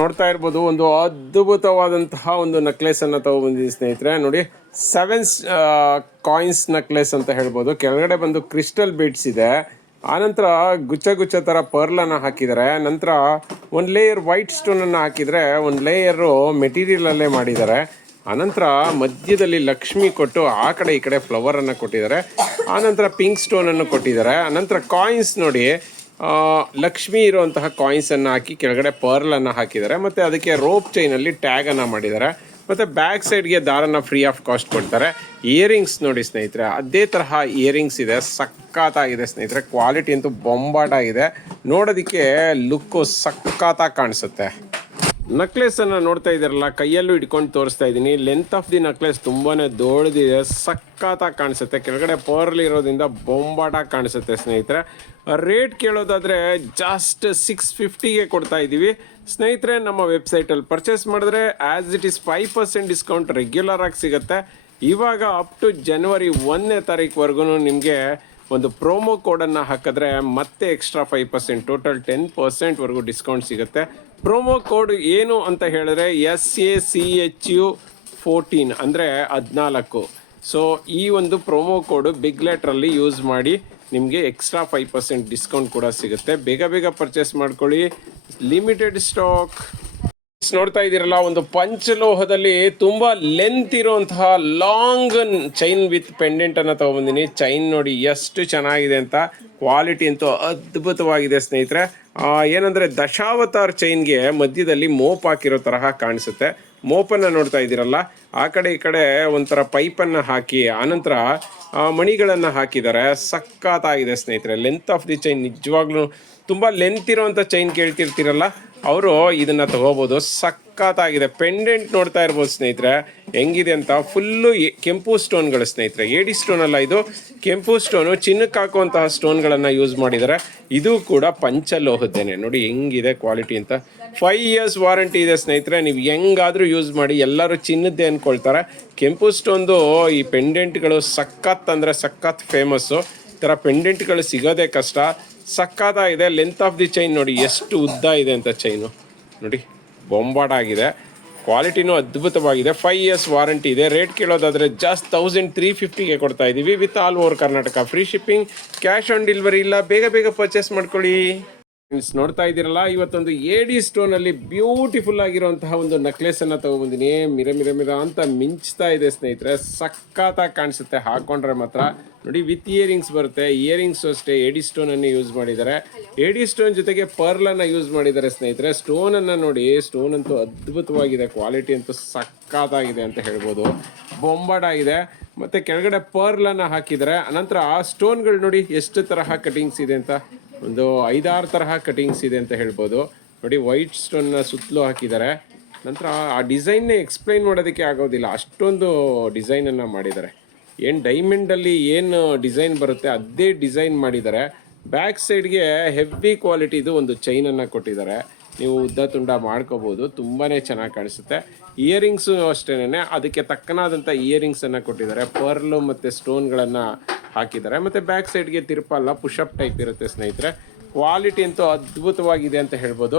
ನೋಡ್ತಾ ಇರ್ಬೋದು ಒಂದು ಅದ್ಭುತವಾದಂತಹ ಒಂದು ನೆಕ್ಲೆಸ್ ಅನ್ನ ತಗೊಬಂದಿದ್ದೀನಿ ಸ್ನೇಹಿತರೆ. ನೋಡಿ 7 ಕಾಯಿನ್ಸ್ ನೆಕ್ಲೆಸ್ ಅಂತ ಹೇಳ್ಬೋದು. ಕೆಳಗಡೆ ಬಂದು ಕ್ರಿಸ್ಟಲ್ ಬೀಡ್ಸ್ ಇದೆ, ಆನಂತರ ಗುಚ್ಚ ಗುಚ್ಚ ತರ ಪರ್ಲ್ ಅನ್ನ ಹಾಕಿದ್ದಾರೆ. ನಂತರ ಒಂದು ಲೇಯರ್ ವೈಟ್ ಸ್ಟೋನ್ ಅನ್ನ ಹಾಕಿದ್ರೆ ಒಂದು ಲೇಯರ್ ಮೆಟೀರಿಯಲ್ ಅಲ್ಲೇ ಮಾಡಿದ್ದಾರೆ. ಆನಂತರ ಮಧ್ಯದಲ್ಲಿ ಲಕ್ಷ್ಮಿ ಕೊಟ್ಟು ಆ ಕಡೆ ಈ ಕಡೆ ಫ್ಲವರ್ ಅನ್ನ ಕೊಟ್ಟಿದ್ದಾರೆ. ಆನಂತರ ಪಿಂಕ್ ಸ್ಟೋನ್ ಅನ್ನು ಕೊಟ್ಟಿದ್ದಾರೆ. ಆನಂತರ ಕಾಯಿನ್ಸ್ ನೋಡಿ, ಲಕ್ಷ್ಮಿ ಇರುವಂತಹ ಕಾಯಿನ್ಸ್ ಅನ್ನು ಹಾಕಿ ಕೆಳಗಡೆ ಪರ್ಲ್ ಅನ್ನ ಹಾಕಿದ್ದಾರೆ. ಮತ್ತೆ ಅದಕ್ಕೆ ರೋಪ್ ಚೈನ್ ಅಲ್ಲಿ ಟ್ಯಾಗ್ ಅನ್ನ ಮಾಡಿದ್ದಾರೆ. ಮತ್ತೆ ಬ್ಯಾಕ್ ಸೈಡ್ಗೆ ದಾರನ್ನ ಫ್ರೀ ಆಫ್ ಕಾಸ್ಟ್ ಕೊಡ್ತಾರೆ. ಇಯರಿಂಗ್ಸ್ ನೋಡಿ ಸ್ನೇಹಿತರೆ, ಅದೇ ತರಹ ಇಯರಿಂಗ್ಸ್ ಇದೆ, ಸಕ್ಕತ್ತಾಗಿದೆ ಸ್ನೇಹಿತರೆ. ಕ್ವಾಲಿಟಿ ಅಂತೂ ಬೊಂಬಾಟಾಗಿದೆ, ನೋಡೋದಕ್ಕೆ ಲುಕ್ಕು ಸಕ್ಕತ್ತಾಗಿ ಕಾಣಿಸುತ್ತೆ. ನೆಕ್ಲೆಸ್ ಅನ್ನ ನೋಡ್ತಾ ಇದ್ದೀರಲ್ಲ, ಕೈಯಲ್ಲೂ ಇಟ್ಕೊಂಡು ತೋರಿಸ್ತಾ ಇದ್ದೀನಿ. ಲೆಂತ್ ಆಫ್ ದಿ ನೆಕ್ಲೆಸ್ ತುಂಬಾನೇ ದೊಡ್ಡದಿದೆ, ಸಕ್ಕತ್ತಾಗಿ ಕಾಣಿಸುತ್ತೆ. ಕೆಳಗಡೆ ಪರ್ಲ್ ಇರೋದ್ರಿಂದ ಬೊಂಬಾಟಾಗಿ ಕಾಣಿಸುತ್ತೆ ಸ್ನೇಹಿತರೆ. ರೇಟ್ ಕೇಳೋದಾದ್ರೆ ಜಸ್ಟ್ 650ಗೆ ಕೊಡ್ತಾ ಇದ್ದೀವಿ ಸ್ನೇಹಿತರೆ. ನಮ್ಮ ವೆಬ್ಸೈಟಲ್ಲಿ ಪರ್ಚೇಸ್ ಮಾಡಿದ್ರೆ as it is 5% discount regular ಆಗಿ ಸಿಗುತ್ತೆ. ಇವಾಗ ಅಪ್ ಟು ಜನವರಿ 1ನೇ ತಾರೀಕುವರೆಗೂ ನಿಮಗೆ ಒಂದು ಪ್ರೋಮೋ ಕೋಡನ್ನು ಹಾಕಿದ್ರೆ ಮತ್ತೆ ಎಕ್ಸ್ಟ್ರಾ 5%, ಟೋಟಲ್ 10%ವರೆಗೂ ಡಿಸ್ಕೌಂಟ್ ಸಿಗುತ್ತೆ. ಪ್ರೋಮೋ ಕೋಡ್ ಏನು ಅಂತ ಹೇಳಿದ್ರೆ SACHU14 ಅಂದರೆ 14. ಸೊ ಈ ಒಂದು ಪ್ರೋಮೋ ಕೋಡು ಬಿಗ್ ಲೆಟ್ರಲ್ಲಿ ಯೂಸ್ ಮಾಡಿ ನಿಮಗೆ ಎಕ್ಸ್ಟ್ರಾ 5% ಡಿಸ್ಕೌಂಟ್ ಕೂಡ ಸಿಗುತ್ತೆ. ಬೇಗ ಬೇಗ ಪರ್ಚೇಸ್ ಮಾಡ್ಕೊಳ್ಳಿ, ಲಿಮಿಟೆಡ್ ಸ್ಟಾಕ್. ನೋಡ್ತಾ ಇದ್ದೀರಲ್ಲ, ಒಂದು ಪಂಚಲೋಹದಲ್ಲಿ ತುಂಬಾ ಲೆಂತ್ ಇರುವಂತಹ ಲಾಂಗ್ ಚೈನ್ ವಿತ್ ಪೆಂಡೆಂಟ್ ಅನ್ನ ತಗೊಂಡ್ಬಂದಿನಿ. ಚೈನ್ ನೋಡಿ ಎಷ್ಟು ಚೆನ್ನಾಗಿದೆ ಅಂತ, ಕ್ವಾಲಿಟಿ ಅಂತೂ ಅದ್ಭುತವಾಗಿದೆ ಸ್ನೇಹಿತರೆ. ಏನಂದ್ರೆ ದಶಾವತಾರ್ ಚೈನ್ಗೆ ಮಧ್ಯದಲ್ಲಿ ಮೋಪ್ ಹಾಕಿರೋ ತರಹ ಕಾಣಿಸುತ್ತೆ. ಮೋಪನ್ನು ನೋಡ್ತಾ ಇದ್ದೀರಲ್ಲ, ಆ ಕಡೆ ಈ ಕಡೆ ಒಂಥರ ಪೈಪನ್ನು ಹಾಕಿ ಆನಂತರ ಮಣಿಗಳನ್ನು ಹಾಕಿದ್ದಾರೆ. ಸಕ್ಕತ್ತಾಗಿದೆ ಸ್ನೇಹಿತರೆ. ಲೆಂತ್ ಆಫ್ ದಿ ಚೈನ್ ನಿಜವಾಗ್ಲೂ ತುಂಬ ಲೆಂತ್ ಇರೋವಂಥ ಚೈನ್ ಕೇಳ್ತಿರ್ತೀರಲ್ಲ, ಅವರು ಇದನ್ನು ತಗೋಬೋದು. ಸಕ್ಕತ್ತಾಗಿದೆ. ಪೆಂಡೆಂಟ್ ನೋಡ್ತಾ ಇರ್ಬೋದು ಸ್ನೇಹಿತರೆ ಹೆಂಗಿದೆ ಅಂತ. ಫುಲ್ಲು ಕೆಂಪು ಸ್ಟೋನ್ಗಳು ಸ್ನೇಹಿತರೆ, ಏಡಿ ಸ್ಟೋನ್ ಅಲ್ಲ ಇದು, ಕೆಂಪು ಸ್ಟೋನು. ಚಿನ್ನಕ್ಕೆ ಹಾಕುವಂತಹ ಸ್ಟೋನ್ಗಳನ್ನು ಯೂಸ್ ಮಾಡಿದ್ದಾರೆ. ಇದು ಕೂಡ ಪಂಚಲೋಹದ್ದೇನೆ. ನೋಡಿ ಹೆಂಗಿದೆ ಕ್ವಾಲಿಟಿ ಅಂತ. 5 years ವಾರಂಟಿ ಇದೆ ಸ್ನೇಹಿತರೆ. ನೀವು ಹೆಂಗಾದರೂ ಯೂಸ್ ಮಾಡಿ, ಎಲ್ಲರೂ ಚಿನ್ನದ್ದೇ ಅಂದ್ಕೊಳ್ತಾರೆ. ಕೆಂಪು ಸ್ಟೋನ್ದು ಈ ಪೆಂಡೆಂಟ್ಗಳು ಸಖತ್ ಅಂದರೆ ಸಖತ್ ಫೇಮಸ್ಸು. ಈ ಥರ ಪೆಂಡೆಂಟ್ಗಳು ಸಿಗೋದೇ ಕಷ್ಟ. ಸಕ್ಕತ್ತಾಗಿದೆ. ಲೆಂತ್ ಆಫ್ ದಿ ಚೈನ್ ನೋಡಿ ಎಷ್ಟು ಉದ್ದ ಇದೆ ಅಂತ. ಚೈನು ನೋಡಿ ಬೊಂಬಾಟಾಗಿದೆ, ಕ್ವಾಲಿಟಿನೂ ಅದ್ಭುತವಾಗಿದೆ. 5 years ವಾರಂಟಿ ಇದೆ. ರೇಟ್ ಕೇಳೋದಾದರೆ ಜಸ್ಟ್ 1350ಗೆ ಕೊಡ್ತಾ ಇದ್ದೀವಿ with all over Karnataka. Free shipping, cash on delivery ಇಲ್ಲ. ಬೇಗ ಬೇಗ ಪರ್ಚೇಸ್ ಮಾಡ್ಕೊಳ್ಳಿ. ನೋಡ್ತಾ ಇದ್ದೀರಲ್ಲ, ಇವತ್ತೊಂದು ಏಡಿ ಸ್ಟೋನ್ ಅಲ್ಲಿ ಬ್ಯೂಟಿಫುಲ್ ಆಗಿರುವಂತಹ ಒಂದು ನೆಕ್ಲೆಸ್ ಅನ್ನ ತಗೊಬಂದಿನಿ. ಮಿರ ಅಂತ ಮಿಂಚ್ತಾ ಇದೆ ಸ್ನೇಹಿತರೆ. ಸಕ್ಕತ್ತಾಗಿ ಕಾಣಿಸುತ್ತೆ ಹಾಕೊಂಡ್ರೆ ಮಾತ್ರ. ನೋಡಿ ವಿತ್ ಇಯರಿಂಗ್ಸ್ ಬರುತ್ತೆ. ಇಯರಿಂಗ್ಸ್ ಅಷ್ಟೇ ಏಡಿ ಸ್ಟೋನ್ ಅನ್ನು ಯೂಸ್ ಮಾಡಿದ್ದಾರೆ. ಏಡಿ ಸ್ಟೋನ್ ಜೊತೆಗೆ ಪರ್ಲ್ ಅನ್ನ ಯೂಸ್ ಮಾಡಿದ್ದಾರೆ ಸ್ನೇಹಿತರೆ. ಸ್ಟೋನ್ ಅನ್ನ ನೋಡಿ, ಸ್ಟೋನ್ ಅಂತೂ ಅದ್ಭುತವಾಗಿದೆ. ಕ್ವಾಲಿಟಿ ಅಂತೂ ಸಕ್ಕತ್ತಾಗಿದೆ ಅಂತ ಹೇಳ್ಬೋದು. ಬೊಂಬಾಟಾಗಿದೆ. ಮತ್ತೆ ಕೆಳಗಡೆ ಪರ್ಲ್ ಅನ್ನ ಹಾಕಿದ್ದಾರೆ. ಅನಂತರ ಆ ಸ್ಟೋನ್ಗಳು ನೋಡಿ ಎಷ್ಟು ತರಹ ಕಟಿಂಗ್ಸ್ ಇದೆ ಅಂತ. ಒಂದು 5-6 ತರಹ ಕಟಿಂಗ್ಸ್ ಇದೆ ಅಂತ ಹೇಳ್ಬೋದು. ನೋಡಿ ವೈಟ್ ಸ್ಟೋನ್ನ ಸುತ್ತಲೂ ಹಾಕಿದ್ದಾರೆ. ನಂತರ ಆ ಡಿಸೈನ್ನೇ ಎಕ್ಸ್ಪ್ಲೈನ್ ಮಾಡೋದಕ್ಕೆ ಆಗೋದಿಲ್ಲ, ಅಷ್ಟೊಂದು ಡಿಸೈನನ್ನು ಮಾಡಿದ್ದಾರೆ. ಏನು ಡೈಮಂಡಲ್ಲಿ ಏನು ಡಿಸೈನ್ ಬರುತ್ತೆ ಅದೇ ಡಿಸೈನ್ ಮಾಡಿದ್ದಾರೆ. ಬ್ಯಾಕ್ ಸೈಡ್ಗೆ ಹೆವಿ ಕ್ವಾಲಿಟಿದು ಒಂದು ಚೈನನ್ನು ಕೊಟ್ಟಿದ್ದಾರೆ. ನೀವು ಉದ್ದ ತುಂಡ ಮಾಡ್ಕೋಬೋದು, ತುಂಬಾ ಚೆನ್ನಾಗಿ ಕಾಣಿಸುತ್ತೆ. ಇಯರಿಂಗ್ಸು ಅಷ್ಟೇನೆ, ಅದಕ್ಕೆ ತಕ್ಕನಾದಂಥ ಇಯರಿಂಗ್ಸನ್ನು ಕೊಟ್ಟಿದ್ದಾರೆ. ಪರ್ಲು ಮತ್ತು ಸ್ಟೋನ್ಗಳನ್ನು ಹಾಕಿದ್ದಾರೆ. ಮತ್ತು ಬ್ಯಾಕ್ ಸೈಡ್ಗೆ ತಿರುಪಲ್ಲ, ಪುಷಪ್ ಟೈಪ್ ಇರುತ್ತೆ ಸ್ನೇಹಿತರೆ. ಕ್ವಾಲಿಟಿ ಅಂತೂ ಅದ್ಭುತವಾಗಿದೆ ಅಂತ ಹೇಳ್ಬೋದು.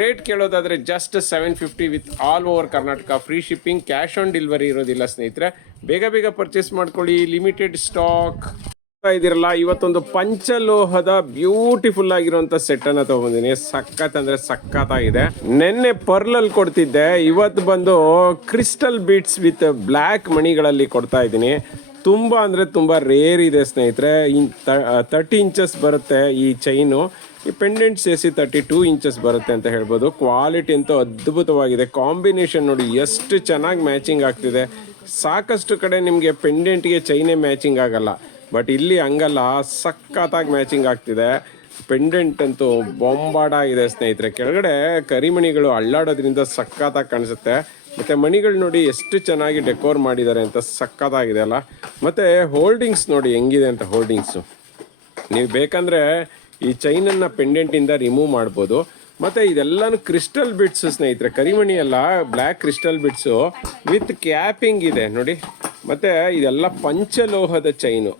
ರೇಟ್ ಕೇಳೋದಾದರೆ just 750 with all over Karnataka. Free shipping, cash on delivery ಇರೋದಿಲ್ಲ ಸ್ನೇಹಿತರೆ. ಬೇಗ ಬೇಗ ಪರ್ಚೇಸ್ ಮಾಡ್ಕೊಳ್ಳಿ, ಲಿಮಿಟೆಡ್ ಸ್ಟಾಕ್. ಇದಿರಲ್ಲ, ಇವತ್ತೊಂದು ಪಂಚಲೋಹದ ಬ್ಯೂಟಿಫುಲ್ ಆಗಿರುವಂತ ಸೆಟ್ ಅನ್ನ ತಗೊಂಡಿದ್ದೀನಿ. ಸಖತ್ ಅಂದ್ರೆ ಸಖತ್ತಾಗಿದೆ. ನೆನ್ನೆ ಪರ್ಲ್ ಅಲ್ಲಿ ಕೊಡ್ತಿದ್ದೆ, ಇವತ್ತು ಬಂದು ಕ್ರಿಸ್ಟಲ್ ಬೀಡ್ಸ್ ವಿತ್ ಬ್ಲ್ಯಾಕ್ ಮಣಿಗಳಲ್ಲಿ ಕೊಡ್ತಾ ಇದ್ದೀನಿ. ತುಂಬಾ ಅಂದ್ರೆ ತುಂಬಾ ರೇರ್ ಇದೆ ಸ್ನೇಹಿತರೆ. 30 ಇಂಚಸ್ ಬರುತ್ತೆ ಈ ಚೈನು. ಈ ಪೆಂಡೆಂಟ್ ಸೇರಿಸಿ 32 ಇಂಚಸ್ ಬರುತ್ತೆ ಅಂತ ಹೇಳ್ಬೋದು. ಕ್ವಾಲಿಟಿ ಅಂತೂ ಅದ್ಭುತವಾಗಿದೆ. ಕಾಂಬಿನೇಷನ್ ನೋಡಿ ಎಷ್ಟು ಚೆನ್ನಾಗಿ ಮ್ಯಾಚಿಂಗ್ ಆಗ್ತಿದೆ. ಸಾಕಷ್ಟು ಕಡೆ ನಿಮಗೆ ಪೆಂಡೆಂಟ್ಗೆ ಚೈನೇ ಮ್ಯಾಚಿಂಗ್ ಆಗಲ್ಲ, ಬಟ್ ಇಲ್ಲಿ ಹಂಗಲ್ಲ, ಸಖತ್ತಾಗಿ ಮ್ಯಾಚಿಂಗ್ ಆಗ್ತಿದೆ. ಪೆಂಡೆಂಟ್ ಅಂತೂ ಬೊಂಬಾಟಾಗಿದೆ ಸ್ನೇಹಿತರೆ. ಕೆಳಗಡೆ ಕರಿಮಣಿಗಳು ಅಳ್ಳಾಡೋದ್ರಿಂದ ಸಖತ್ತಾಗಿ ಕಾಣಿಸುತ್ತೆ. ಮತ್ತು ಮಣಿಗಳು ನೋಡಿ ಎಷ್ಟು ಚೆನ್ನಾಗಿ ಡೆಕೋರ್ ಮಾಡಿದ್ದಾರೆ ಅಂತ. ಸಖತ್ತಾಗಿದೆ ಅಲ್ಲ. ಮತ್ತು ಹೋಲ್ಡಿಂಗ್ಸ್ ನೋಡಿ ಹೆಂಗಿದೆ ಅಂತ. ಹೋಲ್ಡಿಂಗ್ಸು ನೀವು ಬೇಕಂದರೆ ಈ ಚೈನನ್ನು ಪೆಂಡೆಂಟಿಂದ ರಿಮೂವ್ ಮಾಡ್ಬೋದು. ಮತ್ತು ಇದೆಲ್ಲನೂ ಕ್ರಿಸ್ಟಲ್ ಬಿಟ್ಸು ಸ್ನೇಹಿತರೆ, ಕರಿಮಣಿ ಅಲ್ಲ, black crystal bits with capping ಇದೆ ನೋಡಿ. ಮತ್ತು ಇದೆಲ್ಲ ಪಂಚಲೋಹದ ಚೈನು.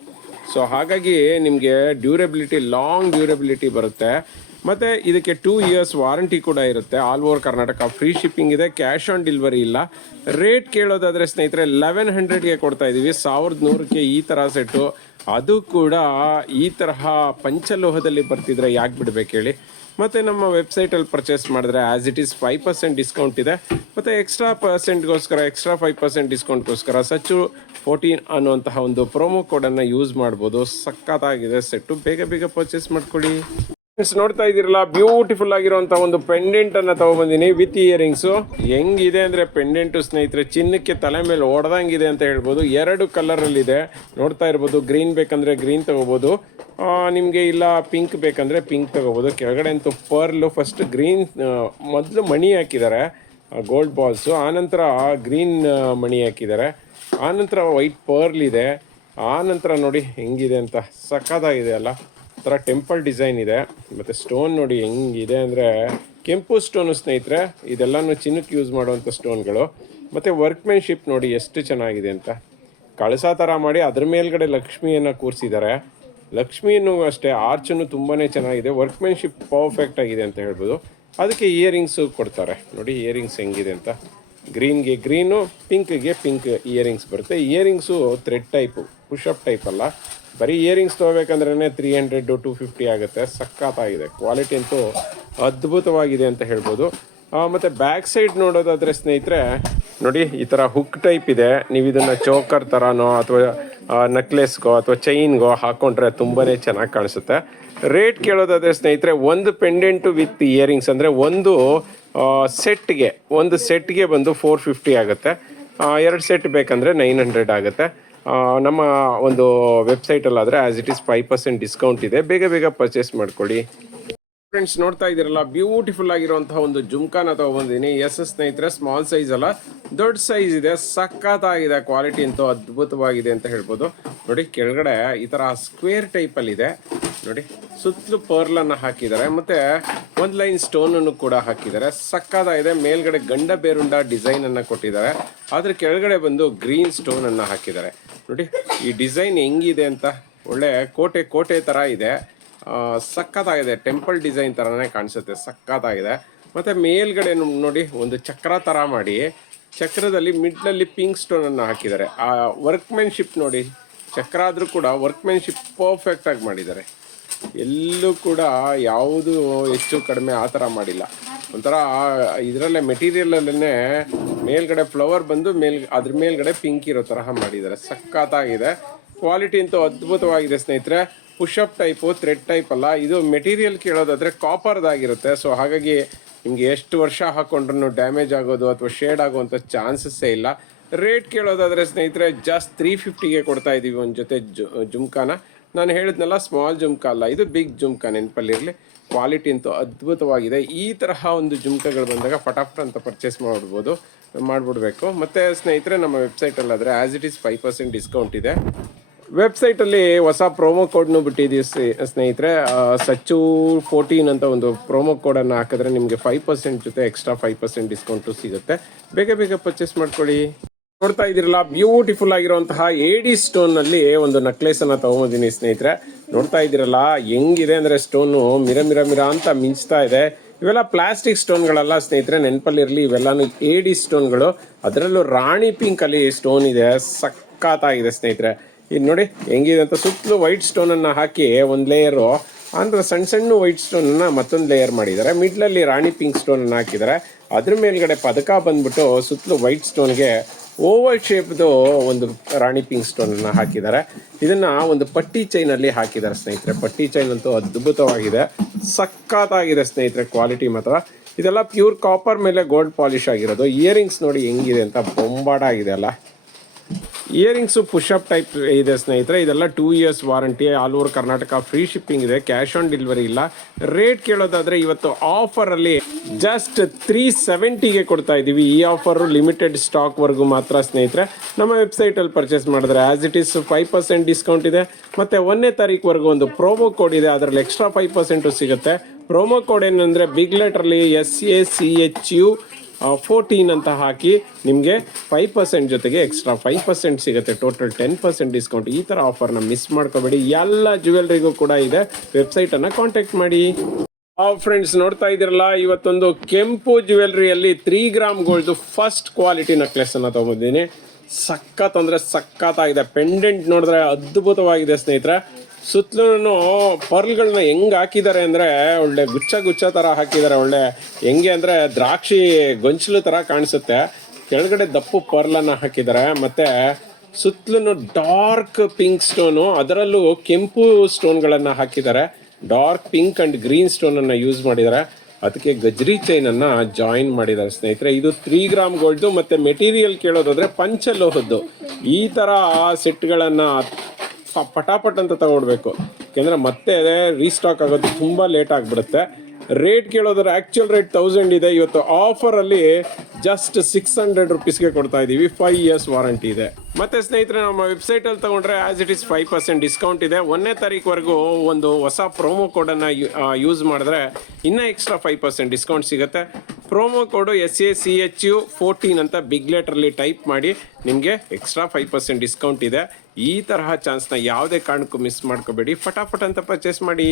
ಸೊ ಹಾಗಾಗಿ ನಿಮಗೆ ಡ್ಯೂರಬಿಲಿಟಿ, ಲಾಂಗ್ ಡ್ಯೂರಬಿಲಿಟಿ ಬರುತ್ತೆ. ಮತ್ತು ಇದಕ್ಕೆ 2 years ವಾರಂಟಿ ಕೂಡ ಇರುತ್ತೆ. All over Karnataka free shipping ಇದೆ, ಕ್ಯಾಶ್ ಆನ್ ಡೆಲಿವರಿ ಇಲ್ಲ. ರೇಟ್ ಕೇಳೋದಾದರೆ ಸ್ನೇಹಿತರೆ 1100ಗೆ ಕೊಡ್ತಾ ಇದ್ದೀವಿ, 1100ಕ್ಕೆ ಈ ಥರ ಸೆಟ್ಟು. ಅದು ಕೂಡ ಈ ತರಹ ಪಂಚಲೋಹದಲ್ಲಿ ಬರ್ತಿದ್ರೆ ಯಾಕೆ ಬಿಡಬೇಕು ಹೇಳಿ. ಮತ್ತು ನಮ್ಮ ವೆಬ್ಸೈಟಲ್ಲಿ ಪರ್ಚೇಸ್ ಮಾಡಿದ್ರೆ ಆ್ಯಸ್ ಇಟ್ ಈಸ್ 5% ಡಿಸ್ಕೌಂಟ್ ಇದೆ. ಮತ್ತು ಎಕ್ಸ್ಟ್ರಾ 5% ಡಿಸ್ಕೌಂಟ್ಗೋಸ್ಕರ ಸಚ್ಚು 14 ಅನ್ನುವಂತಹ ಒಂದು ಪ್ರೋಮೋ ಕೋಡನ್ನು ಯೂಸ್ ಮಾಡ್ಬೋದು. ಸಖತ್ತಾಗಿದೆ ಸೆಟ್ಟು, ಬೇಗ ಬೇಗ ಪರ್ಚೇಸ್ ಮಾಡ್ಕೊಳ್ಳಿ. ನೋಡ್ತಾ ಇದ್ದೀರಲ್ಲ, ಬ್ಯೂಟಿಫುಲ್ ಆಗಿರುವಂಥ ಒಂದು ಪೆಂಡೆಂಟನ್ನು ತೊಗೊಬಂದಿನಿ ವಿತ್ ಇಯರಿಂಗ್ಸು. ಹೆಂಗಿದೆ ಅಂದರೆ ಪೆಂಡೆಂಟು ಸ್ನೇಹಿತರೆ ಚಿನ್ನಕ್ಕೆ ತಲೆ ಮೇಲೆ ಹೊಡೆದಂಗಿದೆ ಅಂತ ಹೇಳ್ಬೋದು. 2 ಕಲರಲ್ಲಿದೆ, ನೋಡ್ತಾ ಇರ್ಬೋದು. ಗ್ರೀನ್ ಬೇಕಂದರೆ ಗ್ರೀನ್ ತೊಗೋಬೋದು, ನಿಮಗೆ ಇಲ್ಲ ಪಿಂಕ್ ಬೇಕಂದರೆ ಪಿಂಕ್ ತೊಗೋಬೋದು. ಕೆಳಗಡೆ ಅಂತೂ ಪರ್ಲು, ಫಸ್ಟ್ ಗ್ರೀನ್ ಮೊದಲು ಮಣಿ ಹಾಕಿದ್ದಾರೆ ಗೋಲ್ಡ್ ಬಾಲ್ಸು, ಆನಂತರ ಗ್ರೀನ್ ಮಣಿ ಹಾಕಿದ್ದಾರೆ, ಆನಂತರ ವೈಟ್ ಪರ್ಲ್ ಇದೆ, ಆನಂತರ ನೋಡಿ ಹೆಂಗಿದೆ ಅಂತ ಸಖತ್ತಾಗಿದೆ ಅಲ್ಲ. ಥರ ಟೆಂಪಲ್ ಡಿಸೈನ್ ಇದೆ. ಮತ್ತು ಸ್ಟೋನ್ ನೋಡಿ ಹೆಂಗಿದೆ ಅಂದರೆ ಕೆಂಪು ಸ್ಟೋನು ಸ್ನೇಹಿತರೆ, ಇದೆಲ್ಲನೂ ಚಿನ್ನಕ್ಕೆ ಯೂಸ್ ಮಾಡುವಂಥ ಸ್ಟೋನ್ಗಳು. ಮತ್ತು ವರ್ಕ್ಮೆನ್ಶಿಪ್ ನೋಡಿ ಎಷ್ಟು ಚೆನ್ನಾಗಿದೆ ಅಂತ, ಕಳಸ ಥರ ಮಾಡಿ ಅದ್ರ ಮೇಲ್ಗಡೆ ಲಕ್ಷ್ಮಿಯನ್ನು ಕೂರಿಸಿದ್ದಾರೆ. ಲಕ್ಷ್ಮಿಯನ್ನು ಅಷ್ಟೇ, ಆರ್ಚನ್ನು ತುಂಬಾ ಚೆನ್ನಾಗಿದೆ, ವರ್ಕ್ಮೆನ್ಶಿಪ್ ಪರ್ಫೆಕ್ಟ್ ಆಗಿದೆ ಅಂತ ಹೇಳ್ಬೋದು. ಅದಕ್ಕೆ ಇಯರಿಂಗ್ಸು ಕೊಡ್ತಾರೆ ನೋಡಿ, ಇಯರಿಂಗ್ಸ್ ಹೆಂಗಿದೆ ಅಂತ. ಗ್ರೀನ್ಗೆ ಗ್ರೀನು, ಪಿಂಕ್ಗೆ ಪಿಂಕ್ ಇಯರಿಂಗ್ಸ್ ಬರುತ್ತೆ. Earrings thread type, push-up type ಅಲ್ಲ. ಬರೀ ಇಯರಿಂಗ್ಸ್ ತೊಗೋಬೇಕಂದ್ರೇ 300-250 ಆಗುತ್ತೆ. ಸಖತ್ತಾಗಿದೆ, ಕ್ವಾಲಿಟಿ ಅಂತೂ ಅದ್ಭುತವಾಗಿದೆ ಅಂತ ಹೇಳ್ಬೋದು. ಮತ್ತು ಬ್ಯಾಕ್ ಸೈಡ್ ನೋಡೋದಾದರೆ ಸ್ನೇಹಿತರೆ ನೋಡಿ, ಈ ಥರ ಹುಕ್ ಟೈಪ್ ಇದೆ. ನೀವು ಇದನ್ನು ಚೋಕರ್ ಥರನೋ ಅಥವಾ ನೆಕ್ಲೆಸ್ಗೋ ಅಥವಾ ಚೈನ್ಗೋ ಹಾಕ್ಕೊಂಡ್ರೆ ತುಂಬಾ ಚೆನ್ನಾಗಿ ಕಾಣಿಸುತ್ತೆ. ರೇಟ್ ಕೇಳೋದಾದರೆ ಸ್ನೇಹಿತರೆ, ಒಂದು ಪೆಂಡೆಂಟು ವಿತ್ ಇಯರಿಂಗ್ಸ್ ಅಂದರೆ ಒಂದು ಸೆಟ್ಗೆ ಬಂದು 450 ಆಗುತ್ತೆ. 2 ಸೆಟ್ ಬೇಕಂದರೆ 900 ಆಗುತ್ತೆ. ನಮ್ಮ ಒಂದು ವೆಬ್ಸೈಟಲ್ಲಾದರೆ ಆ್ಯಸ್ ಇಟ್ ಈಸ್ 5% ಡಿಸ್ಕೌಂಟ್ ಇದೆ, ಬೇಗ ಬೇಗ ಪರ್ಚೇಸ್ ಮಾಡ್ಕೊಳ್ಳಿ. ಫ್ರೆಂಡ್ಸ್ ನೋಡ್ತಾ ಇದ್ದೀರಲ್ಲ, ಬ್ಯೂಟಿಫುಲ್ ಆಗಿರುವಂತಹ ಒಂದು ಜುಮ್ಕಾನ ತೊಗೊಂಡಿದ್ದೀನಿ. ಸ್ನೇಹಿತರೆ ಸ್ಮಾಲ್ ಸೈಜ್ ಅಲ್ಲ, ದೊಡ್ಡ ಸೈಜ್ ಇದೆ. ಸಖತ್ತಾಗಿದೆ, ಕ್ವಾಲಿಟಿ ಅಂತೂ ಅದ್ಭುತವಾಗಿದೆ ಅಂತ ಹೇಳ್ಬೋದು. ನೋಡಿ ಕೆಳಗಡೆ ಈ ಥರ ಸ್ಕ್ವೇರ್ ಟೈಪಲ್ಲಿದೆ ನೋಡಿ, ಸುತ್ತಲೂ ಪರ್ಲನ್ನು ಹಾಕಿದ್ದಾರೆ, ಮತ್ತು ಒಂದು ಲೈನ್ ಸ್ಟೋನನ್ನು ಕೂಡ ಹಾಕಿದ್ದಾರೆ. ಸಖತ್ತಾಗಿದೆ. ಮೇಲ್ಗಡೆ ಗಂಡ ಬೇರುಂಡ ಡಿಸೈನನ್ನು ಕೊಟ್ಟಿದ್ದಾರೆ, ಅದ್ರ ಕೆಳಗಡೆ ಬಂದು ಗ್ರೀನ್ ಸ್ಟೋನನ್ನು ಹಾಕಿದ್ದಾರೆ. ನೋಡಿ ಈ ಡಿಸೈನ್ ಹೆಂಗಿದೆ ಅಂತ, ಒಳ್ಳೆ ಕೋಟೆ ಥರ ಇದೆ. ಸಖತ್ತಾಗಿದೆ, ಟೆಂಪಲ್ ಡಿಸೈನ್ ಥರನೇ ಕಾಣಿಸುತ್ತೆ, ಸಖತ್ತಾಗಿದೆ. ಮತ್ತು ಮೇಲ್ಗಡೆ ನೋಡಿ ಒಂದು ಚಕ್ರ ಥರ ಮಾಡಿ, ಚಕ್ರದಲ್ಲಿ ಮಿಡ್ಲಲ್ಲಿ ಪಿಂಕ್ ಸ್ಟೋನನ್ನು ಹಾಕಿದ್ದಾರೆ. ಆ ವರ್ಕ್ಮೆನ್ಶಿಪ್ ನೋಡಿ, ಚಕ್ರ ಆದರೂ ಕೂಡ ವರ್ಕ್ಮೆನ್ಶಿಪ್ ಪರ್ಫೆಕ್ಟಾಗಿ ಮಾಡಿದ್ದಾರೆ. ಎಲ್ಲೂ ಕೂಡ ಯಾವುದು ಹೆಚ್ಚು ಕಡಿಮೆ ಆ ಥರ ಮಾಡಿಲ್ಲ. ಒಂಥರ ಇದರಲ್ಲೇ ಮೆಟೀರಿಯಲಲ್ಲೇ ಮೇಲ್ಗಡೆ ಫ್ಲವರ್ ಬಂದು ಅದ್ರ ಮೇಲ್ಗಡೆ ಪಿಂಕ್ ಇರೋ ತರಹ ಮಾಡಿದ್ದಾರೆ. ಸಖತ್ತಾಗಿದೆ, ಕ್ವಾಲಿಟಿ ಅಂತೂ ಅದ್ಭುತವಾಗಿದೆ ಸ್ನೇಹಿತರೆ. ಪುಷಪ್ ಟೈಪು, ಥ್ರೆಡ್ ಟೈಪ್ ಅಲ್ಲ. ಇದು ಮೆಟೀರಿಯಲ್ ಕೇಳೋದಾದರೆ ಕಾಪರ್ದಾಗಿರುತ್ತೆ. ಸೊ ಹಾಗಾಗಿ ನಿಮಗೆ ಎಷ್ಟು ವರ್ಷ ಹಾಕ್ಕೊಂಡ್ರೂ ಡ್ಯಾಮೇಜ್ ಆಗೋದು ಅಥವಾ ಶೇಡ್ ಆಗುವಂಥ ಚಾನ್ಸಸ್ಸೇ ಇಲ್ಲ. ರೇಟ್ ಕೇಳೋದಾದರೆ ಸ್ನೇಹಿತರೆ ಜಸ್ಟ್ 350ಗೆ ಕೊಡ್ತಾ ಇದ್ದೀವಿ ಒಂದು ಜೊತೆ ಜುಮ್ಕಾನ. ನಾನು ಹೇಳಿದ್ನಲ್ಲ, ಸ್ಮಾಲ್ ಜುಮ್ಕಾ ಅಲ್ಲ, ಇದು ಬಿಗ್ ಜುಮ್ಕಾ, ನೆನಪಲ್ಲಿರಲಿ. ಕ್ವಾಲಿಟಿ ಅಂತೂ ಅದ್ಭುತವಾಗಿದೆ. ಈ ತರಹ ಒಂದು ಜುಮ್ಕಾಗಳು ಬಂದಾಗ ಫಟಾಫಟ್ ಅಂತ ಪರ್ಚೇಸ್ ಮಾಡಿಬಿಡ್ಬೇಕು. ಮತ್ತು ಸ್ನೇಹಿತರೆ ನಮ್ಮ ವೆಬ್ಸೈಟಲ್ಲಾದರೆ ಆ್ಯಸ್ ಇಟ್ ಈಸ್ 5% ಡಿಸ್ಕೌಂಟ್ ಇದೆ. ವೆಬ್ಸೈಟಲ್ಲಿ ಹೊಸ ಪ್ರೋಮೋ ಕೋಡ್ನು ಬಿಟ್ಟಿದ್ದೀವಿ ಸ್ನೇಹಿತರೆ. ಸಚ್ಚು 14 ಅಂತ ಒಂದು ಪ್ರೋಮೋ ಕೋಡನ್ನು ಹಾಕಿದ್ರೆ ನಿಮಗೆ 5% ಜೊತೆ ಎಕ್ಸ್ಟ್ರಾ 5% ಡಿಸ್ಕೌಂಟು ಸಿಗುತ್ತೆ. ಬೇಗ ಬೇಗ ಪರ್ಚೇಸ್ ಮಾಡ್ಕೊಳ್ಳಿ. ನೋಡ್ತಾ ಇದ್ದೀರಲ್ಲ, ಬ್ಯೂಟಿಫುಲ್ ಆಗಿರುವಂತಹ ಏಡಿ ಸ್ಟೋನ್ನಲ್ಲಿ ಒಂದು ನೆಕ್ಲೆಸನ್ನು ತೊಗೊಂಡಿದ್ದೀನಿ ಸ್ನೇಹಿತರೆ. ನೋಡ್ತಾ ಇದ್ದೀರಲ್ಲ ಹೆಂಗಿದೆ ಅಂದರೆ ಸ್ಟೋನು ಮಿರ ಅಂತ ಮಿಂಚ್ತಾ ಇದೆ. ಇವೆಲ್ಲ ಪ್ಲಾಸ್ಟಿಕ್ ಸ್ಟೋನ್ಗಳಲ್ಲ ಸ್ನೇಹಿತರೆ, ನೆನಪಲ್ಲಿರಲಿ. ಇವೆಲ್ಲನೂ ಏಡಿ ಸ್ಟೋನ್ಗಳು, ಅದರಲ್ಲೂ ರಾಣಿ ಪಿಂಕಲ್ಲಿ ಸ್ಟೋನ್ ಇದೆ. ಸಖತ್ತಾಗಿದೆ ಸ್ನೇಹಿತರೆ. ಇದು ನೋಡಿ ಹೆಂಗಿದೆ ಅಂತ. ಸುತ್ತಲೂ ವೈಟ್ ಸ್ಟೋನನ್ನು ಹಾಕಿ ಒಂದು ಲೇಯರು, ಅಂದರೆ ಸಣ್ಣ ವೈಟ್ ಸ್ಟೋನನ್ನು ಮತ್ತೊಂದು ಲೇಯರ್ ಮಾಡಿದ್ದಾರೆ. ಮಿಡ್ಲಲ್ಲಿ ರಾಣಿ ಪಿಂಕ್ ಸ್ಟೋನನ್ನು ಹಾಕಿದ್ದಾರೆ. ಅದ್ರ ಮೇಲ್ಗಡೆ ಪದಕ ಬಂದ್ಬಿಟ್ಟು ಸುತ್ತಲೂ ವೈಟ್ ಸ್ಟೋನ್ಗೆ ಓವಲ್ ಶೇಪ್ದು ಒಂದು ರಾಣಿ ಪಿಂಕ್ ಸ್ಟೋನನ್ನು ಹಾಕಿದ್ದಾರೆ. ಇದನ್ನು ಒಂದು ಪಟ್ಟಿ ಚೈನಲ್ಲಿ ಹಾಕಿದ್ದಾರೆ ಸ್ನೇಹಿತರೆ. ಪಟ್ಟಿ ಚೈನ್ ಅಂತೂ ಅದ್ಭುತವಾಗಿದೆ, ಸಖತ್ತಾಗಿದೆ ಸ್ನೇಹಿತರೆ. ಕ್ವಾಲಿಟಿ ಮಾತ್ರ ಇದೆಲ್ಲ ಪ್ಯೂರ್ ಕಾಪರ್ ಮೇಲೆ ಗೋಲ್ಡ್ ಪಾಲಿಶ್ ಆಗಿರೋದು. ಇಯರಿಂಗ್ಸ್ ನೋಡಿ ಹೆಂಗಿದೆ ಅಂತ, ಬೊಂಬಾಡ ಆಗಿದೆ ಅಲ್ಲ. ಇಯರಿಂಗ್ಸು ಪುಷಪ್ ಟೈಪ್ ಇದೆ ಸ್ನೇಹಿತರೆ. ಇದೆಲ್ಲ 2 years warranty, all over Karnataka free shipping ಇದೆ, ಕ್ಯಾಶ್ ಆನ್ ಡೆಲಿವರಿ ಇಲ್ಲ. ರೇಟ್ ಕೇಳೋದಾದರೆ ಇವತ್ತು ಆಫರಲ್ಲಿ ಜಸ್ಟ್ 370ಗೆ ಕೊಡ್ತಾ ಇದ್ದೀವಿ. ಈ ಆಫರು ಲಿಮಿಟೆಡ್ ಸ್ಟಾಕ್ವರೆಗೂ ಮಾತ್ರ ಸ್ನೇಹಿತರೆ. ನಮ್ಮ ವೆಬ್ಸೈಟಲ್ಲಿ ಪರ್ಚೇಸ್ ಮಾಡಿದ್ರೆ ಆ್ಯಸ್ ಇಟ್ ಈಸ್ 5% ಡಿಸ್ಕೌಂಟ್ ಇದೆ. ಮತ್ತು 1ನೇ ತಾರೀಕುವರೆಗೂ ಒಂದು ಪ್ರೋಮೋ ಕೋಡ್ ಇದೆ, ಅದರಲ್ಲಿ ಎಕ್ಸ್ಟ್ರಾ 5% ಸಿಗುತ್ತೆ. ಪ್ರೋಮೋ ಕೋಡ್ ಏನಂದರೆ ಬಿಗ್ ಲೆಟ್ರಲ್ಲಿ SACHU 14 ಅಂತ ಹಾಕಿ ನಿಮಗೆ 5% ಜೊತೆಗೆ ಎಕ್ಸ್ಟ್ರಾ 5% ಸಿಗುತ್ತೆ. Total 10% discount. ಈ ಥರ ಆಫರ್ನ ಮಿಸ್ ಮಾಡ್ಕೋಬೇಡಿ. ಎಲ್ಲ ಜ್ಯುವೆಲ್ರಿಗೂ ಕೂಡ ಇದೆ. ವೆಬ್ಸೈಟನ್ನು ಕಾಂಟ್ಯಾಕ್ಟ್ ಮಾಡಿ. ಫ್ರೆಂಡ್ಸ್ ನೋಡ್ತಾ ಇದ್ದೀರಲ್ಲ, ಇವತ್ತೊಂದು ಕೆಂಪು ಜ್ಯುವೆಲ್ರಿಯಲ್ಲಿ 3 gram gold first quality necklace ಅನ್ನ ತಗೊಂಡಿದ್ದೀನಿ. ಸಖತ್ ಅಂದ್ರೆ ಸಖತ್ತಾಗಿದೆ. ಪೆಂಡೆಂಟ್ ನೋಡಿದ್ರೆ ಅದ್ಭುತವಾಗಿದೆ ಸ್ನೇಹಿತರೆ. ಸುತ್ತಲೂ ಪರ್ಲ್ಗಳನ್ನ ಹೆಂಗ್ ಹಾಕಿದ್ದಾರೆ ಅಂದ್ರೆ ಒಳ್ಳೆ ಗುಚ್ಛ ಗುಚ್ಛ ತರ ಹಾಕಿದ್ದಾರೆ. ಒಳ್ಳೆ ಹೆಂಗೆ ಅಂದ್ರೆ ದ್ರಾಕ್ಷಿ ಗೊಂಚಲು ತರ ಕಾಣಿಸುತ್ತೆ. ಕೆಳಗಡೆ ದಪ್ಪು ಪರ್ಲನ್ನ ಹಾಕಿದ್ದಾರೆ. ಮತ್ತೆ ಸುತ್ತಲೂ ಡಾರ್ಕ್ ಪಿಂಕ್ ಸ್ಟೋನು, ಅದರಲ್ಲೂ ಕೆಂಪು ಸ್ಟೋನ್ಗಳನ್ನು ಹಾಕಿದ್ದಾರೆ. Dark pink and green stone ಅನ್ನ ಯೂಸ್ ಮಾಡಿದ್ದಾರೆ. ಅದಕ್ಕೆ ಗಜ್ರಿ ಚೈನ್ ಅನ್ನ ಜಾಯಿನ್ ಮಾಡಿದ್ದಾರೆ ಸ್ನೇಹಿತರೆ. ಇದು 3 ಗ್ರಾಮ್ ಗೋಲ್ಡ್. ಮತ್ತೆ ಮೆಟೀರಿಯಲ್ ಕೇಳೋದಾದ್ರೆ ಪಂಚಲೋಹದ್ದು. ಈ ತರ ಸೆಟ್ಗಳನ್ನ ಪಟಾಪಟ್ ಅಂತ ತಗೊಳ್ಬೇಕು, ಯಾಕೆಂದ್ರೆ ಮತ್ತೆ ರೀಸ್ಟಾಕ್ ಆಗೋದು ತುಂಬಾ ಲೇಟ್ ಆಗಿಬಿಡುತ್ತೆ. ರೇಟ್ ಕೇಳೋದ್ರೆ ಆಕ್ಚುಯಲ್ ರೇಟ್ 1000 ಇದೆ. ಇವತ್ತು ಆಫರ್ ಅಲ್ಲಿ ಜಸ್ಟ್ 600 ರುಪೀಸ್ಗೆ ಕೊಡ್ತಾ ಇದೀವಿ. 5 years ವಾರಂಟಿ ಇದೆ. ಮತ್ತೆ ಸ್ನೇಹಿತರೆ, ನಮ್ಮ ವೆಬ್ಸೈಟ್ ಅಲ್ಲಿ ತಗೊಂಡ್ರೆ ಆಸ್ ಇಟ್ ಇಸ್ 5% ಡಿಸ್ಕೌಂಟ್ ಇದೆ. 1ನೇ ತಾರೀಕುವರೆಗೂ ಒಂದು ಹೊಸ ಪ್ರೋಮೋ ಕೋಡ್ ಅನ್ನ ಯೂಸ್ ಮಾಡಿದ್ರೆ ಇನ್ನ ಎಕ್ಸ್ಟ್ರಾ 5% ಡಿಸ್ಕೌಂಟ್ ಸಿಗುತ್ತೆ. ಪ್ರೋಮೋ ಕೋಡು SACHU14 ಅಂತ ಬಿಗ್ ಲೆಟರ್ಲಿ ಟೈಪ್ ಮಾಡಿ, ನಿಮಗೆ ಎಕ್ಸ್ಟ್ರಾ 5% ಡಿಸ್ಕೌಂಟ್ ಇದೆ. ಈ ತರಹ ಚಾನ್ಸ್ನ ಯಾವುದೇ ಕಾರಣಕ್ಕೂ ಮಿಸ್ ಮಾಡ್ಕೋಬೇಡಿ. ಫಟಾಫಟ್ ಅಂತ ಪರ್ಚೇಸ್ ಮಾಡಿ.